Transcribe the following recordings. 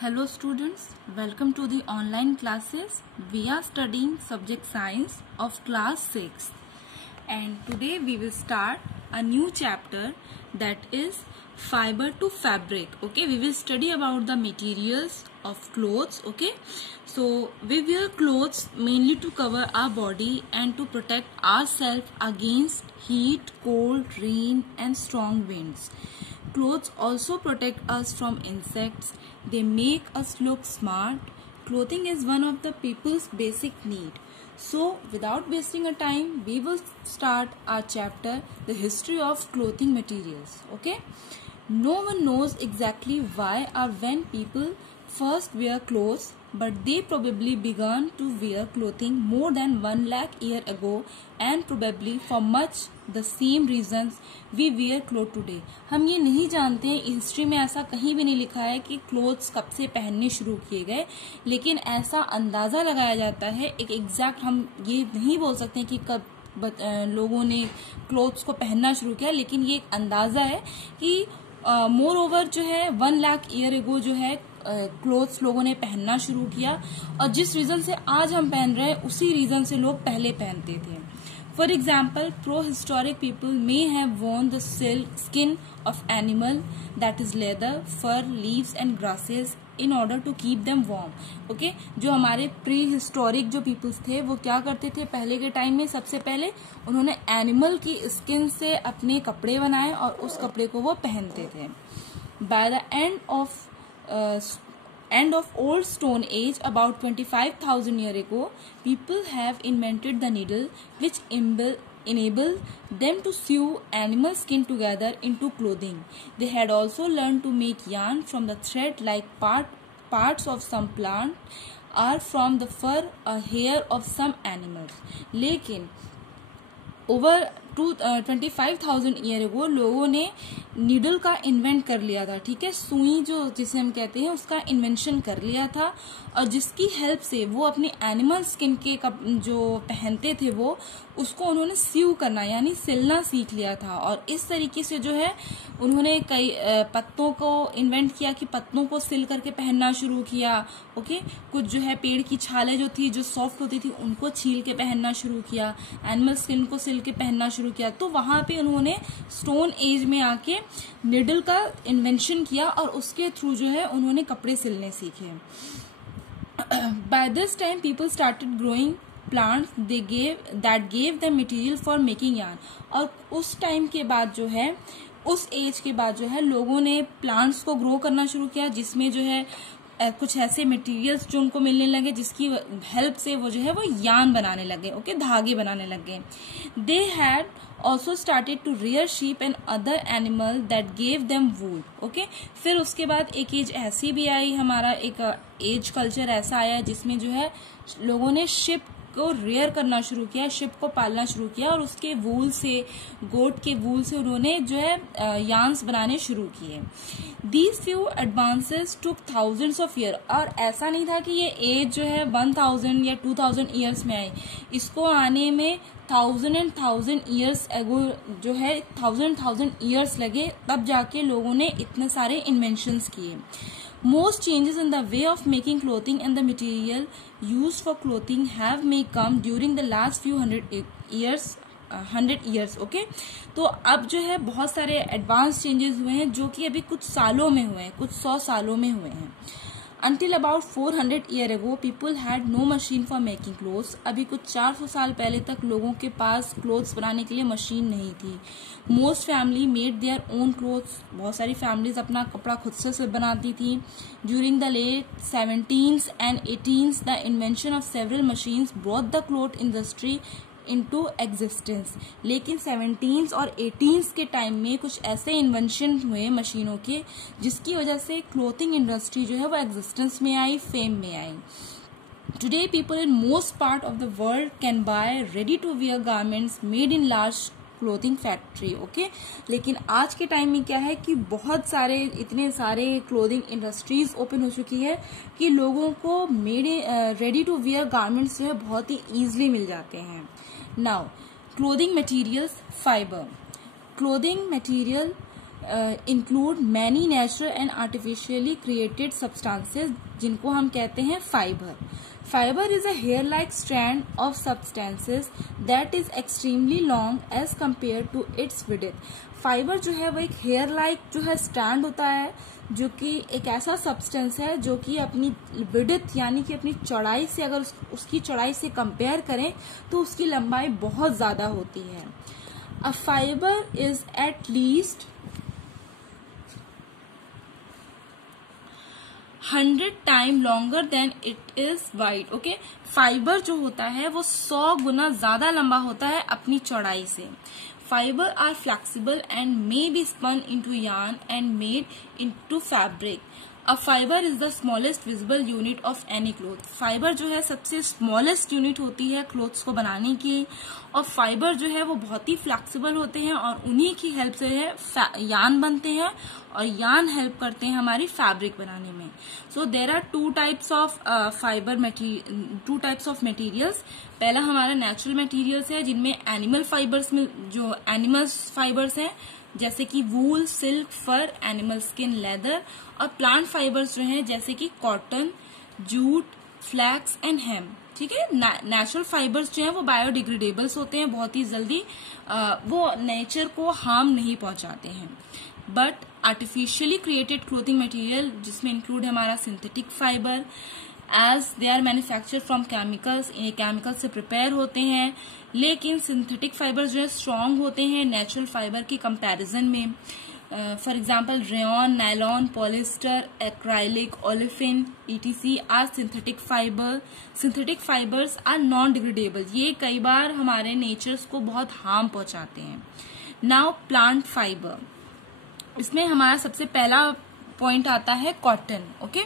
Hello students, welcome to the online classes. We are studying subject science of class 6 and today we will start a new chapter that is fiber to fabric. Okay, we will study about the materials of clothes. Okay, so we wear clothes mainly to cover our body and to protect ourselves against heat, cold, rain and strong winds. Clothes also protect us from insects. They make us look smart. Clothing is one of the people's basic need. So, without wasting a time, we will start our chapter, the history of clothing materials. Okay? No one knows exactly why or when people first wear clothes, but they probably began to wear clothing more than 1 lakh year ago and probably for much the same reasons we wear clothes today. हम ये नहीं जानते हैं, history में ऐसा कहीं भी नहीं लिखा है कि क्लोथ्स कब से पहनने शुरू किए गए, लेकिन ऐसा अंदाजा लगाया जाता है. एक एग्जैक्ट हम ये नहीं बोल सकते कि कब लोगों ने क्लोथ्स को पहनना शुरू किया, लेकिन ये एक अंदाजा है कि मोर ओवर जो है 1 लाख ईयर एगो जो है क्लोथ्स लोगों ने पहनना शुरू किया और जिस रीजन से आज हम पहन रहे हैं उसी रीजन से लोग पहले पहनते थे. For example, pro historic people may have worn the skin of animal that is leather, fur, leaves and grasses in order to keep them warm. Okay, जो हमारे प्री हिस्टोरिक जो पीपल्स थे वो क्या करते थे पहले के टाइम में, सबसे पहले उन्होंने एनिमल की स्किन से अपने कपड़े बनाए और उस कपड़े को वो पहनते थे. By the end of old stone age, about 25,000 years ago, people have invented the needle, which enable them to sew animal skin together into clothing. They had also learned to make yarn from the thread like parts of some plant or from the fur or hair of some animals. लेकिन over 25,000 year ago लोगों ने needle का invent कर लिया था. ठीक है, सुई जो जिसे हम कहते हैं उसका इन्वेंशन कर लिया था और जिसकी हेल्प से वो अपनी एनिमल स्किन के जो पहनते थे वो उसको उन्होंने सीव करना यानी सिलना सीख लिया था. और इस तरीके से जो है उन्होंने कई पत्तों को इन्वेंट किया कि पत्तों को सिल करके पहनना शुरू किया. ओके, कुछ जो है पेड़ की छालें जो थी जो सॉफ्ट होती थी उनको छील के पहनना शुरू किया, एनिमल स्किन को सिल के पहनना शुरू किया. तो वहां पे उन्होंने स्टोन एज में आके निडल का इन्वेंशन किया और उसके थ्रू जो है उन्होंने कपड़े सिलने सीखे. By this time people started growing plants that gave them material for making yarn. और उस टाइम के बाद जो है उस एज के बाद जो है लोगों ने प्लांट्स को ग्रो करना शुरू किया जिसमें जो है कुछ ऐसे मटेरियल्स जो उनको मिलने लगे जिसकी हेल्प से वो जो है वो यार्न बनाने लगे. ओके, धागे बनाने लगे. They had also started to rear sheep and other animal that gave them wool. Okay, फिर उसके बाद एक एज ऐसी भी आई, हमारा एक एज कल्चर ऐसा आया जिसमें जो है लोगों ने शिप को रेयर करना शुरू किया, शिप को पालना शुरू किया और उसके वूल से, गोट के वूल से उन्होंने जो है यार्न्स बनाने शुरू किए. These few advances took thousands of years. और ऐसा नहीं था कि ये एज जो है 1000 या 2000 ईयर्स में आई, इसको आने में 1000 ईयर्स एगो जो है 1000 ईयर्स लगे, तब जाके लोगों ने इतने सारे इन्वेंशंस किए. Most changes in the way of making clothing and the material used for clothing have may come during the last few hundred years. Okay, तो अब जो है बहुत सारे एडवांस चेंजेस हुए हैं जो कि अभी कुछ सालों में हुए हैं, कुछ 100 सालों में हुए हैं. Until about 400 years ago, people had no machine for making clothes. अभी कुछ 400 साल पहले तक लोगों के पास क्लोथ्स बनाने के लिए मशीन नहीं थी. Most family made their own clothes. बहुत सारी फैमिलीज अपना कपड़ा खुद से बनाती थी. During the late 17th and 18th, the invention of several machines brought the cloth industry into existence. लेकिन 17th और 18th के टाइम में कुछ ऐसे इन्वेंशन हुए मशीनों के जिसकी वजह से क्लोथिंग इंडस्ट्री जो है वो एग्जिस्टेंस में आई, फेम में आई. Today people in most part of the world can buy ready to wear garments made in large clothing factory. Okay, लेकिन आज के टाइम में क्या है कि बहुत सारे इतने सारे क्लोथिंग इंडस्ट्रीज ओपन हो चुकी है कि लोगों को रेडी टू वियर गारमेंट्स जो है बहुत ही इजीली मिल जाते हैं. Now, clothing materials, fibre. Clothing material include many natural and artificially created substances जिनको हम कहते हैं fibre. Fibre is a hair like strand of substances that is extremely long as compare to its width. Fibre जो है वो एक hair like जो है स्ट्रैंड होता है जो कि एक ऐसा सब्सटेंस है जो कि अपनी विड्थ यानी कि अपनी चौड़ाई से अगर उसकी चौड़ाई से कंपेयर करें तो उसकी लंबाई बहुत ज्यादा होती है. अ fibre is at least 100 time longer than it is wide. Okay, fibre जो होता है वो 100 गुना ज्यादा लंबा होता है अपनी चौड़ाई से. Fibre are flexible and may be spun into yarn and made into fabric. A fibre is the smallest visible unit of any cloth. Fibre जो है सबसे स्मॉलेस्ट यूनिट होती है क्लोथ्स को बनाने की, और फाइबर जो है वो बहुत ही फ्लेक्सिबल होते हैं और उन्हीं की हेल्प से है यान बनते हैं और यान हेल्प करते हैं हमारी फैब्रिक बनाने में. So there are two types of materials. पहला हमारा नेचुरल मटेरियल्स है जिनमें एनिमल फाइबर्स में जो एनिमल्स फाइबर्स हैं जैसे कि वूल, सिल्क, फर, एनिमल स्किन, लेदर, और प्लांट फाइबर्स जो हैं जैसे कि कॉटन, जूट, फ्लैक्स एंड हेम. ठीक है, नेचुरल फाइबर्स जो हैं वो बायोडिग्रेडेबल्स होते हैं, बहुत ही जल्दी वो नेचर को हार्म नहीं पहुंचाते हैं. But artificially created clothing material जिसमें इंक्लूड है हमारा synthetic fibre, as they are manufactured from chemicals, ये केमिकल से प्रिपेयर होते हैं. लेकिन सिंथेटिक फाइबर जो है स्ट्रांग होते हैं नेचुरल फाइबर के कंपैरिजन में. For example rayon, nylon, polyester, acrylic, olefin etc are synthetic fibre. Synthetic fibres are non degradable. ये कई बार हमारे नेचर्स को बहुत हार्म पहुंचाते हैं. नाउ प्लांट फाइबर, इसमें हमारा सबसे पहला पॉइंट आता है cotton. Okay,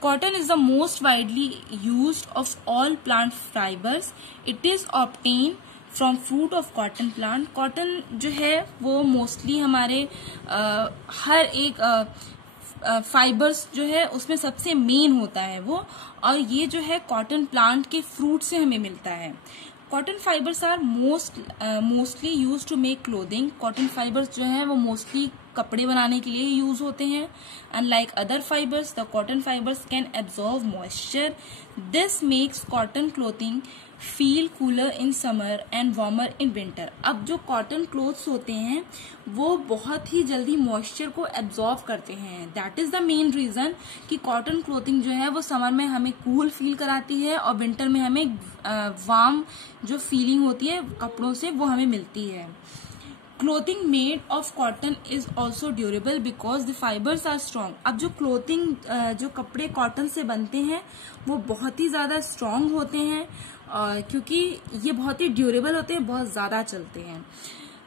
cotton is the most widely used of all plant fibres. It is obtain from fruit of cotton plant. Cotton जो है वो मोस्टली हमारे हर एक फाइबर्स जो है उसमें सबसे मेन होता है वो, और ये जो है कॉटन प्लांट के फ्रूट से हमें मिलता है. Cotton fibres are mostly use to make clothing. Cotton fibres जो है वो मोस्टली कपड़े बनाने के लिए यूज होते हैं. Unlike other fibres, the cotton fibres can absorb moisture. This makes cotton clothing feel cooler in summer and warmer in winter. अब जो कॉटन क्लोथ्स होते हैं वो बहुत ही जल्दी मॉइस्चर को एब्जॉर्व करते हैं. That is the main reason कि कॉटन क्लोथिंग जो है वो समर में हमें कूल फील कराती है और विंटर में हमें वार्म जो फीलिंग होती है कपड़ों से वो हमें मिलती है. Clothing made of cotton is also durable because the fibres are strong. अब जो क्लोथिंग जो कपड़े कॉटन से बनते हैं वो बहुत ही ज्यादा स्ट्रॉन्ग होते हैं क्योंकि ये बहुत ही ड्यूरेबल होते हैं, बहुत ज्यादा चलते हैं.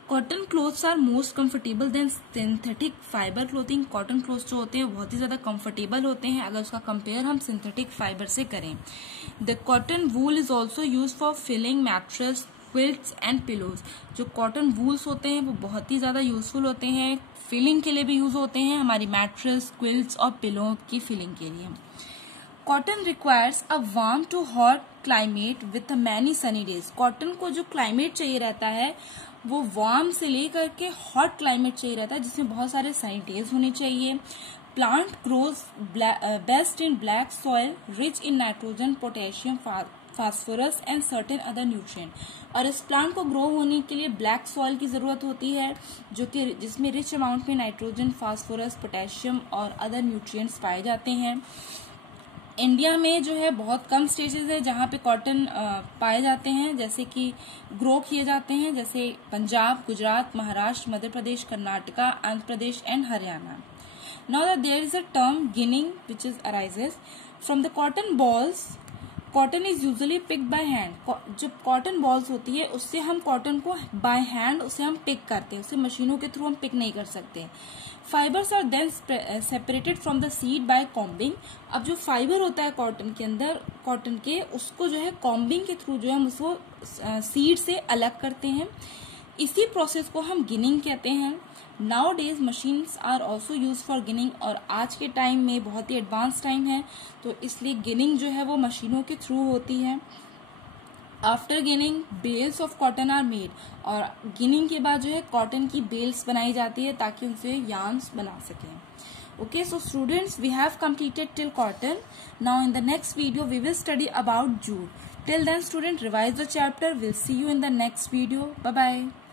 Cotton clothes are most comfortable than synthetic fibre clothing. Cotton clothes जो होते हैं बहुत ही ज्यादा कंफर्टेबल होते हैं अगर उसका कंपेयर हम सिंथेटिक फाइबर से करें. The cotton wool is also use for filling mattress, quilts and pillows. जो कॉटन वूल्स होते हैं वो बहुत ही ज्यादा यूजफुल होते हैं, फिलिंग के लिए भी यूज होते हैं, हमारी मैट्रेस, क्विल्ट्स और पिलो की फिलिंग के लिए. Cotton requires a warm to hot climate with many sunny days. Cotton को जो क्लाइमेट चाहिए रहता है वो वार्म से लेकर के हॉट क्लाइमेट चाहिए रहता है जिसमें बहुत सारे सनी डेज होने चाहिए. Plant grows best in black soil rich in nitrogen, potassium, phosphorus and certain other nutrient. और इस प्लांट को ग्रो होने के लिए ब्लैक सॉइल की जरूरत होती है जो कि जिसमें रिच अमाउंट में नाइट्रोजन, फास्फोरस, पोटेशियम और अदर न्यूट्रिएंट्स पाए जाते हैं. इंडिया में जो है बहुत कम स्टेजेस है जहाँ पे कॉटन पाए जाते हैं, जैसे कि ग्रो किए जाते हैं, जैसे Punjab, Gujarat, Maharashtra, Madhya Pradesh, Karnataka, Andhra Pradesh and Haryana. Now there is a term ginning which is arises from the cotton balls. Cotton is usually pick by hand. जो कॉटन बॉल्स होती है उससे हम कॉटन को बाय हैंड उसे हम पिक करते हैं, उसे मशीनों के थ्रू हम पिक नहीं कर सकते. Fibres are then separated from the seed by combing. अब जो फाइबर होता है कॉटन के अंदर, कॉटन के, उसको जो है कॉम्बिंग के थ्रू जो है हम उसको सीड से अलग करते हैं. इसी प्रोसेस को हम गिनिंग कहते हैं. Nowadays machines are also use for ginning. और आज के टाइम में बहुत ही एडवांस टाइम है तो इसलिए गिनिंग जो है वो मशीनों के थ्रू होती है. After ginning bales of cotton are made, और गिनिंग के बाद जो है कॉटन की बेल्स बनाई जाती है ताकि उनसे यार्न्स बना सकें. Okay, so students, we have completed till cotton. Now in the next video we will study about jute. Till then student, revise the chapter. We'll see you in the next video. Bye bye.